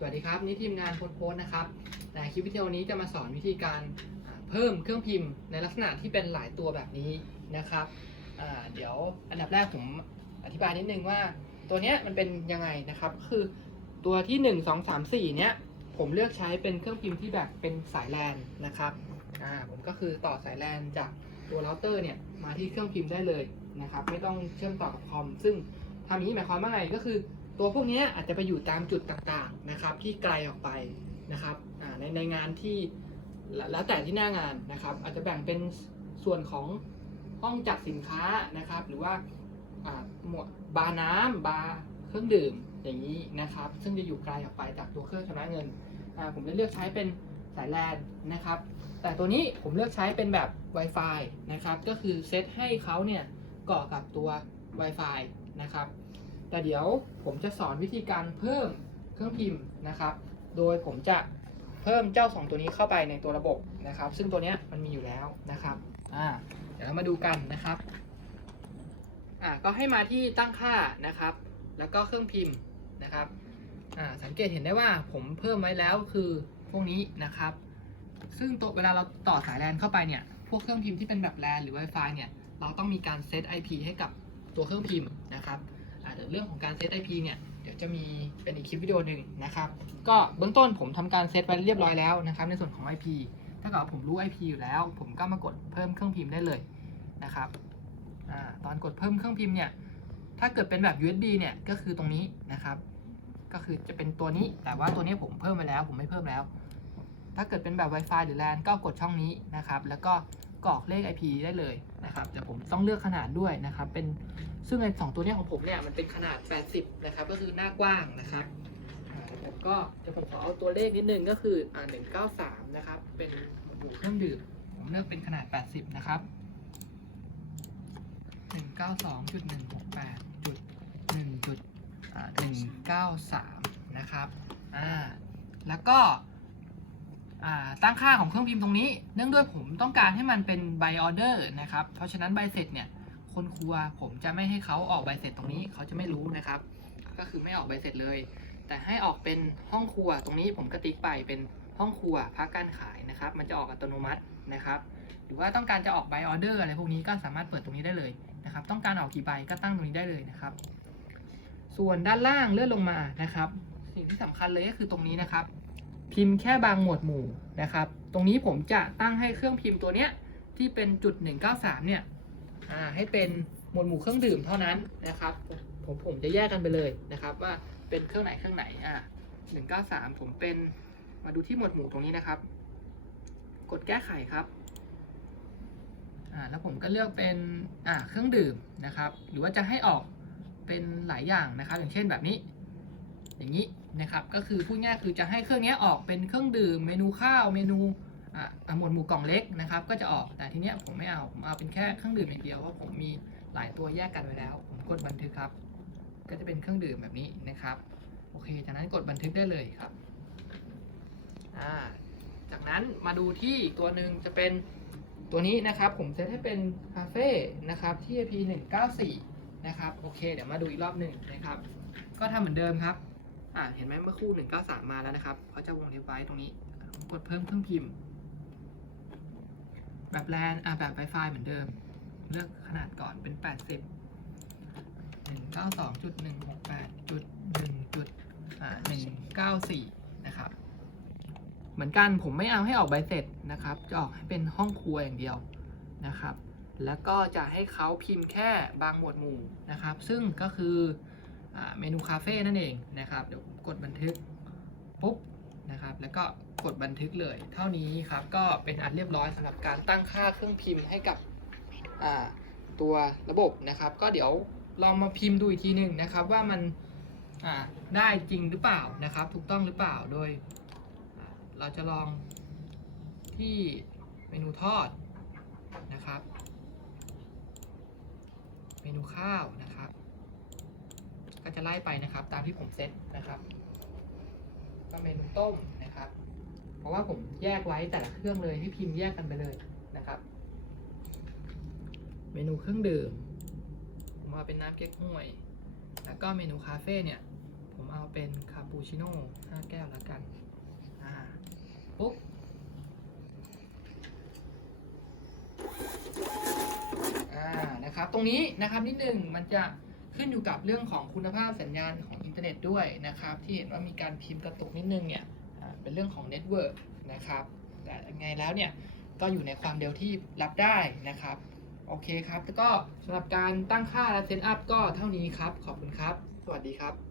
สวัสดีครับ นี่ทีมงานโพสต์นะครับ แต่คลิปวิดีโอนี้จะมาสอนวิธีการเพิ่มเครื่องพิมพ์ในลักษณะที่เป็นหลายตัวแบบนี้นะครับ เดี๋ยวอันดับแรกผมอธิบายนิดนึงว่า ตัวนี้มันเป็นยังไงนะครับ คือตัวที่ 1 2 3 4 เนี้ยผมเลือกใช้เป็นเครื่องพิมพ์ที่แบบเป็นสายแลนนะครับ อ่าผมก็คือต่อสายแลนจากตัวเราเตอร์เนี่ยมาที่เครื่องพิมพ์ได้เลยนะครับ ไม่ต้องเชื่อมต่อกับคอม ซึ่งทำอย่างนี้หมายความว่าไงก็คือ ตัวพวกนี้อาจจะไปอยู่ตามจุดต่างๆนะครับที่ไกลออกไปนะครับในในงานที่แล้วแต่ที่หน้างานนะครับ อาจจะแบ่งเป็นส่วนของห้องจัดสินค้านะครับ หรือว่าหมวดบาร์น้ำบาร์เครื่องดื่มอย่างนี้นะครับ ซึ่งจะอยู่ไกลออกไปจากตัวเครื่องชำระเงิน ผมจะเลือกใช้เป็นสายแลนนะครับ แต่ตัวนี้ผมเลือกใช้เป็นแบบ Wi-Fi นะครับ ก็คือเซตให้เขาเนี่ยกาะกับตัว Wi-Fi นะครับ แต่เดี๋ยวผมจะสอนวิธีการเพิ่มเครื่องพิมพ์นะครับ โดยผมจะเพิ่มเจ้า 2 ตัวนี้เข้าไปในตัวระบบนะครับ ซึ่งตัวนี้มันมีอยู่แล้วนะครับอ่าเดี๋ยวเรามาดูกันนะครับอ่าก็ให้มาที่ตั้งค่านะครับ แล้วก็เครื่องพิมพ์นะครับอ่าสังเกตเห็นได้ว่าผมเพิ่มไว้แล้วคือพวกนี้นะครับ ซึ่งตัวเวลาเราต่อสายแลนเข้าไปเนี่ย พวกเครื่องพิมพ์ที่เป็นแบบแลนหรือ Wi-Fi เนี่ย เราต้องมีการเซต IP ให้กับตัวเครื่องพิมพ์นะครับ เดี๋ยวเรื่องของการเซต IP เนี่ย เดี๋ยวจะมีเป็นอีกคลิปวิดีโอหนึ่งนะครับ ก็เบื้องต้นผมทำการเซตไว้เรียบร้อยแล้วนะครับ ในส่วนของ IP ถ้าเกิดผมรู้ IP อยู่แล้ว ผมก็มากดเพิ่มเครื่องพิมพ์ได้เลยนะครับอตอนกดเพิ่มเครื่องพิมพ์เนี่ย ถ้าเกิดเป็นแบบ USB เนี่ย ก็คือตรงนี้นะครับ ก็คือจะเป็นตัวนี้ แต่ว่าตัวนี้ผมเพิ่มไปแล้ว ผมไม่เพิ่มแล้ว ถ้าเกิดเป็นแบบ Wi-Fi หรือ LAN ก็กดช่องนี้นะครับ แล้วก็ รอกเลข IP ได้เลยนะครับแต่ผมต้องเลือกขนาดด้วยนะครับเป็นซึ่งไอ้สองตัวนี้ของผมเนี่ยมันเป็นขนาด 80 นะครับ ก็คือหน้ากว้างนะครับผมก็จะผมขอเอาตัวเลขนิดนึงก็คืออ่า193 นะครับ เป็นหมูเครื่องดื่มผมเลือกเป็นขนาด 80 นะครับ 192.168.1.193 นะครับอ่าแล้วก็ ตั้งค่าของเครื่องพิมพ์ตรงนี้ เนื่องด้วยผมต้องการให้มันเป็นใบออเดอร์นะครับ เพราะฉะนั้นใบเสร็จเนี่ยคนครัวผมจะไม่ให้เขาออกใบเสร็จตรงนี้เขาจะไม่รู้นะครับ ก็คือไม่ออกใบเสร็จเลย แต่ให้ออกเป็นห้องครัวตรงนี้ผมก็ติ๊กไปเป็นห้องครัวพักการขายนะครับ มันจะออกอัตโนมัตินะครับ หรือว่าต้องการจะออกใบออเดอร์อะไรพวกนี้ก็สามารถเปิดตรงนี้ได้เลยนะครับ ต้องการออกกี่ใบก็ตั้งตรงนี้ได้เลยนะครับ ส่วนด้านล่างเลื่อนลงมานะครับ สิ่งที่สำคัญเลยก็คือตรงนี้นะครับ พิมพ์แค่บางหมวดหมู่นะครับ ตรงนี้ผมจะตั้งให้เครื่องพิมพ์ตัวเนี้ยที่เป็นจุด 193 เนี่ยให้เป็นหมวดหมู่เครื่องดื่มเท่านั้นนะครับ ผมผมจะแยกกันไปเลยนะครับ ว่าเป็นเครื่องไหนเครื่องไหนอ่าหนึ่งเก้าสามผมเป็นมาดูที่หมวดหมู่ตรงนี้นะครับ กดแก้ไขครับอ่าแล้วผมก็เลือกเป็นอ่าเครื่องดื่มนะครับ หรือว่าจะให้ออกเป็นหลายอย่างนะครับ อย่างเช่นแบบนี้ อย่างนี้ นะครับก็คือพูดง่ายคือจะให้เครื่องนี้ออกเป็นเครื่องดื่ม เมนูข้าวเมนูอ่าหมวดหมู่กล่องเล็กนะครับ ก็จะออกแต่ทีเนี้ยผมไม่เอาผมเอาเป็นแค่เครื่องดื่มอย่างเดียวเพราะผมมีหลายตัวแยกกันไว้แล้ว ผมกดบันทึกครับ ก็จะเป็นเครื่องดื่มแบบนี้นะครับโอเค จากนั้นกดบันทึกได้เลยครับอ่าจากนั้นมาดูที่ตัวหนึ่งจะเป็นตัวนี้นะครับผมเซตให้เป็นคาเฟ่นะครับที่ IP 194นะครับโอเค เดี๋ยวมาดูอีกรอบหนึ่งนะครับ ก็ทำเหมือนเดิมครับ อ่าเห็นไหมเมื่อคู่193 มาแล้วนะครับเขาจะวงเล็บไว้ตรงนี้ กดเพิ่มเครื่องพิมพ์ แบบแลนอ่าแบบ Wi-Fi เหมือนเดิม เลือกขนาดก่อนเป็น 80 192.168.1จุดอ่า194 นะครับ เหมือนกันผมไม่เอาให้ออกใบเสร็จนะครับ จะออกให้เป็นห้องครัวอย่างเดียวนะครับ แล้วก็จะให้เขาพิมพ์แค่บางหมวดหมู่นะครับ ซึ่งก็คือ เมนูคาเฟ่นั่นเองนะครับ เดี๋ยวผมกดบันทึกปุ๊บนะครับ แล้วก็กดบันทึกเลย เท่านี้ครับ ก็เป็นอันเรียบร้อยสำหรับการตั้งค่าเครื่องพิมพ์ให้กับตัวระบบนะครับ ก็เดี๋ยวลองมาพิมพ์ดูอีกทีหนึ่งนะครับ ว่ามันได้จริงหรือเปล่านะครับ ถูกต้องหรือเปล่าโดย เราจะลองที่เมนูทอดนะครับ เมนูข้าวนะครับ จะไล่ไปนะครับ ตามที่ผมเซตนะครับก็เมนูต้มนะครับ เพราะว่าผมแยกไว้แต่ละเครื่องเลยให้พิมพ์แยกกันไปเลยนะครับ เมนูเครื่องดื่มผมเอาเป็นน้ำเก๊กฮวย แล้วก็เมนูคาเฟ่เนี่ย ผมเอาเป็นคาปูชิโน่5แก้วแล้วกันอ่าปุ๊บอ่านะครับ ตรงนี้นะครับนิดนึงมันจะ ขึ้นอยู่กับเรื่องของคุณภาพสัญญาณของอินเทอร์เน็ตด้วยนะครับ ที่เห็นว่ามีการพิมพ์กระตุกนิดนึงเนี่ยเป็นเรื่องของเน็ตเวิร์กนะครับแต่ยังไงแล้วเนี่ยก็อยู่ในความเร็วที่รับได้นะครับ โอเคครับ แล้วก็สำหรับการตั้งค่าและเซตอัพก็เท่านี้ครับ ขอบคุณครับ สวัสดีครับ